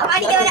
அவன்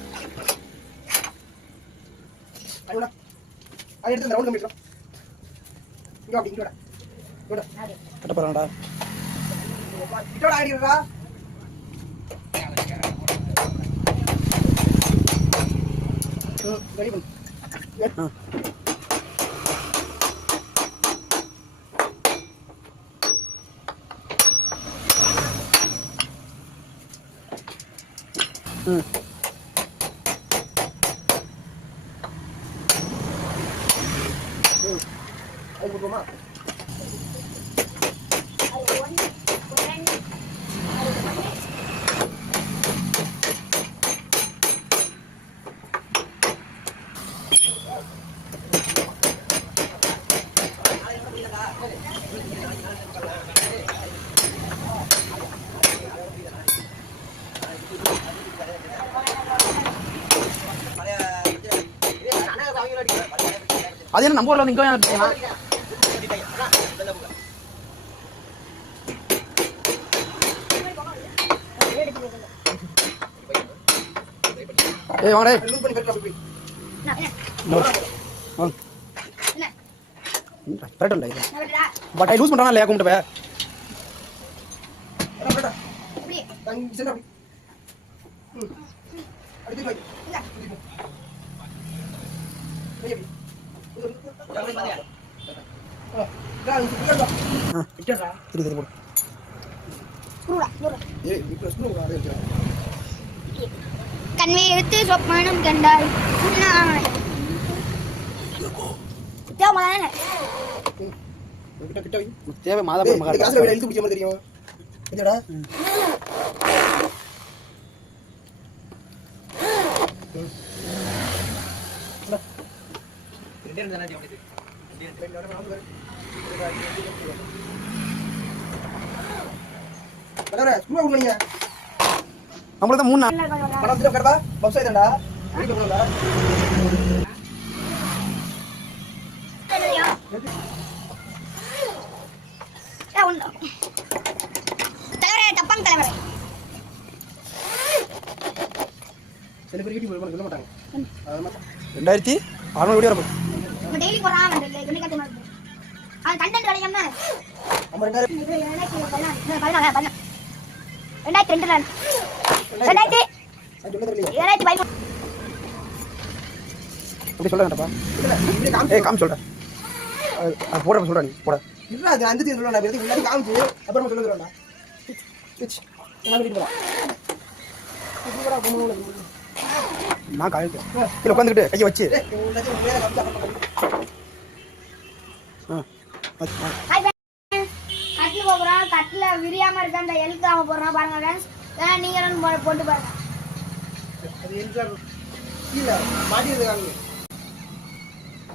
சொல்லுவேன். ஆடக்கூடாது. எடுத்து ரவுண்ட் கம்பிட்டு இங்க அப்படி இங்க இங்க கட்ட போறாங்கடா இதோட ஆடிடுறா ரெடி பண்ணு. ம். அது போடுமா அது அது என்ன நம்ம ஊர்ல வந்து ஏய் வாடா. லூஸ் பண்ணி கட்டு அப்படி கரெக்ட் இல்லை? பட் ஐ லூஸ் பண்றானா இல்லையா? கும்பிட்டு போய். போடு. ஏய் இப்போ ஸ்க்ரூ வர இருக்கு கண்மை எடுத்து சொப்பனம் கண்டாய். தேவை மாதா தெரியும்? இதடா ஸ்க்ரூ பண்ணுங்க நம்மளுக்கு தான் மூணு நாள். பணம் திரும்ப கடப்பா பஸ் ஆயிடா ரெண்டாயிரத்தி அறுநூறு கோடி வரப்போ நம்ம டெய்லி மாதிரி அவன் கண்டென்ட் கிடைக்காம. ரெண்டாயிரத்தி பதினாறு ரெண்டாயிரத்தி ரெண்டாயிரத்தி பதிமூணு அப்படி சொல்கிறேன்ப்பா இல்ல காமி சொல்கிறேன் அது போட சொல்கிறேன் நீ போட. இல்ல அது அந்த தீர்வு சொல்லணும் நான் முன்னாடி காமிச்சு அப்புறமா சொல்ல தருவேன்டா ஸ்விட்ச் நான் கீழே உட்காந்துக்கிட்டு கையை வச்சு. கட்டில் போகிறோம் கட்டில் விரியாம இருக்க அந்த போடுறோம் பாருங்க ஃப்ரெண்ட்ஸ் ஏன்னா நீங்க ரெண்டு போ- போட்டு பாருங்க.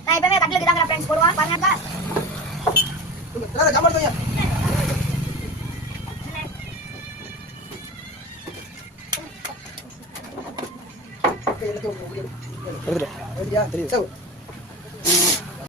நான் எப்பவுமே கட்டிலுக்கு தாங்க ஃப்ரெண்ட்ஸ் போடுவான் பாருங்க எடுத்து தெரியும்